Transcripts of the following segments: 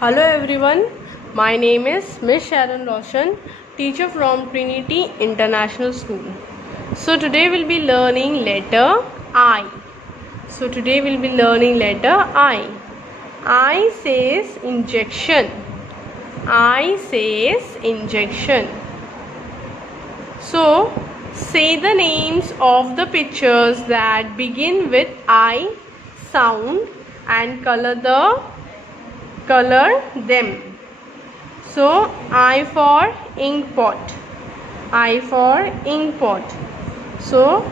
Hello everyone, my name is Miss Sharon Roshan, teacher from Trinity International School. So today we'll be learning letter I. I says injection. I says injection. So say the names of the pictures that begin with I sound and color them. So I for ink pot. I for ink pot. So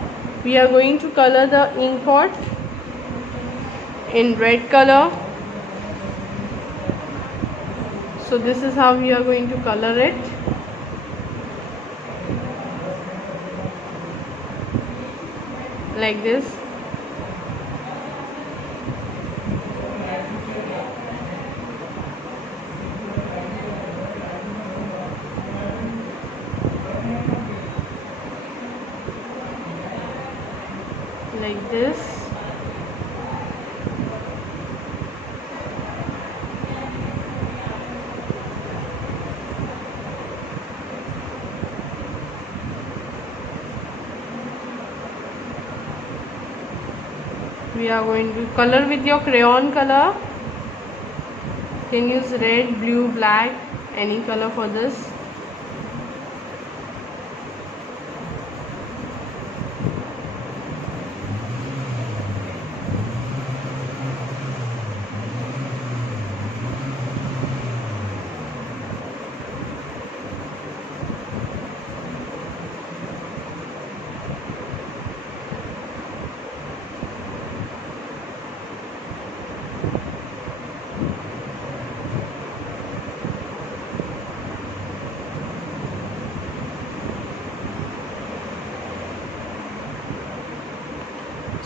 we are going to color the ink pot in red color. So this is how we are going to color it. Like this. Like this. We are going to color with your crayon color. You can use red, blue, black, any color for this.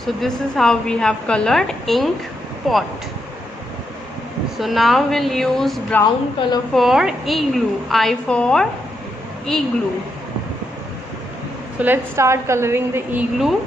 So this is how we have colored ink pot. So now we'll use brown color for igloo. I for igloo. So let's start coloring the igloo.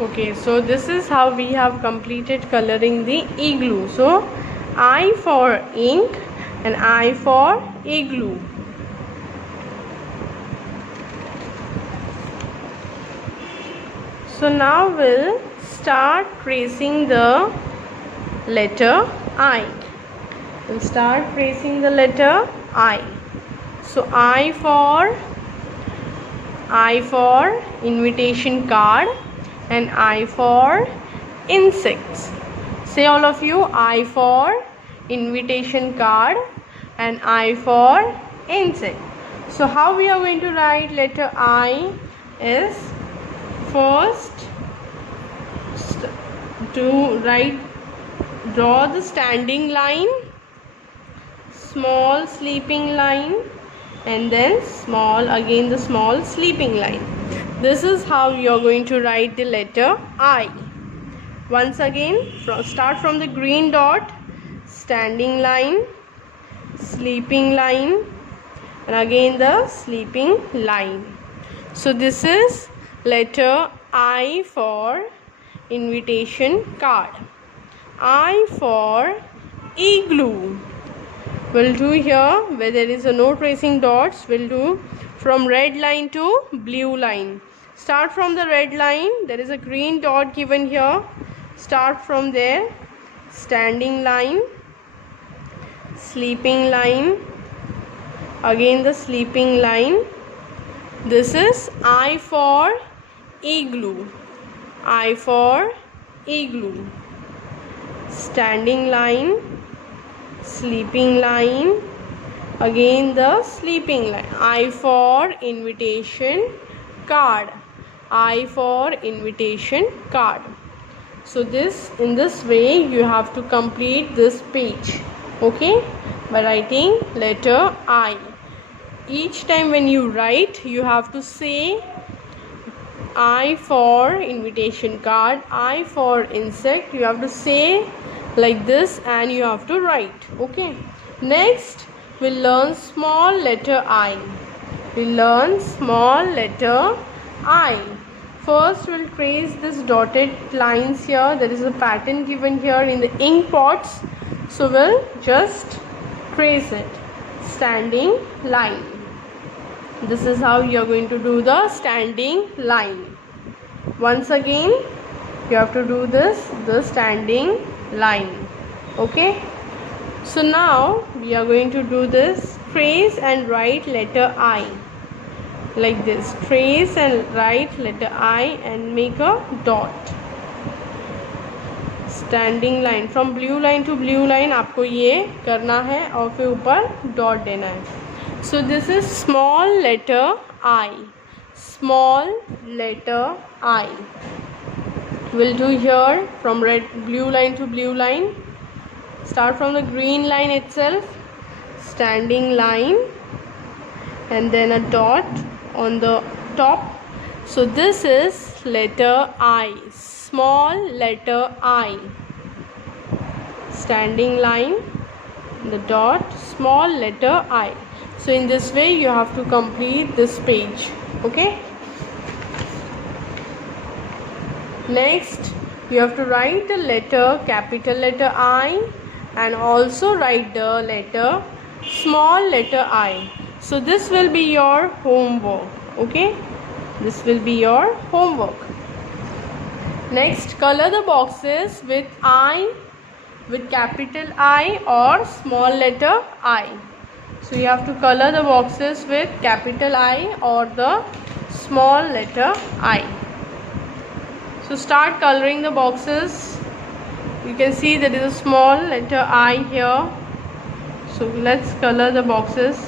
Okay, so this is how we have completed coloring the igloo. So I for ink and I for igloo. So now we'll start tracing the letter I. We'll start tracing the letter I. So I for I for invitation card, and I for insects. Say all of you, I for invitation card and I for insect. So how we are going to write letter I is first draw the standing line, small sleeping line, and then the small sleeping line. This is how you are going to write the letter I. Once again, start from the green dot, standing line, sleeping line, and again the sleeping line. So this is letter I for invitation card. I for igloo. We'll do here where there is no tracing dots. We'll do from red line to blue line. Start from the red line. There is a green dot given here. Start from there. Standing line, sleeping line, again the sleeping line. This is I for igloo. I for igloo. Standing line, sleeping line, again the sleeping line. I for invitation card. I for invitation card. So in this way you have to complete this page, okay, by writing letter I. Each time when you write, you have to say I for invitation card, I for insect. You have to say like this and you have to write, okay. Next we'll learn small letter I. We'll learn small letter I. First we'll trace this dotted lines here. There is a pattern given here in the ink pots, so we'll just trace it. Standing line. This is how you are going to do the standing line. Once again you have to do the standing line, okay. So now we are going to do this, trace and write letter I like this. Trace and write letter I and make a dot. Standing line, from blue line to blue line आपको ये करना है और फिर ऊपर dot देना है. So this is small letter I. Small letter I. We'll do here from blue line to blue line. Start from the green line itself. Standing line and then a dot on the top. So this is letter I. Small letter I. Standing line, the dot, small letter I. So in this way you have to complete this page, okay. Next you have to write the letter, capital letter I, and also write the letter, small letter I. So this will be your homework, okay. This will be your homework. Next, color the boxes with I, with capital I or small letter I. So you have to color the boxes with capital I or the small letter I. So start coloring the boxes. You can see there is a small letter I here. So let's color the boxes.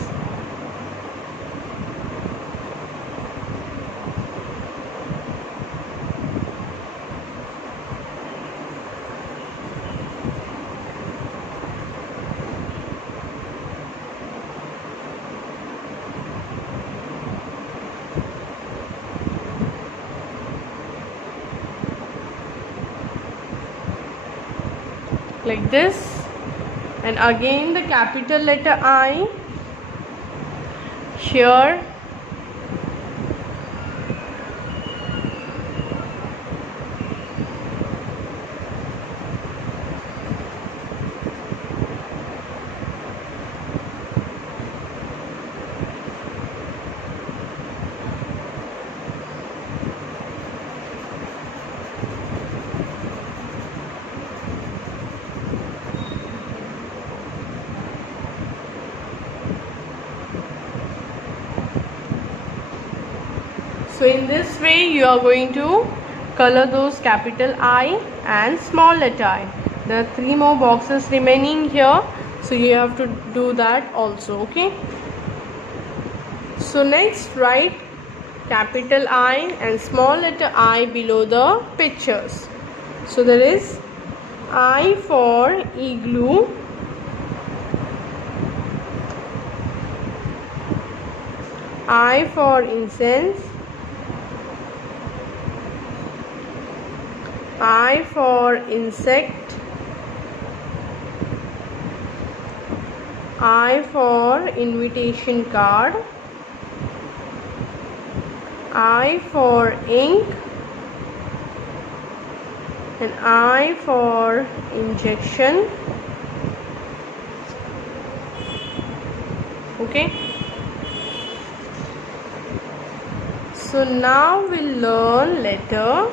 Like this, and again the capital letter I here, So in this way you are going to color those capital I and small letter I. There are 3 more boxes remaining here, so you have to do that also. Okay, so next write capital I and small letter I below the pictures. So there is I for igloo, I for incense, I for insect, I for invitation card, I for ink, and I for injection. Okay, so now we'll learn letter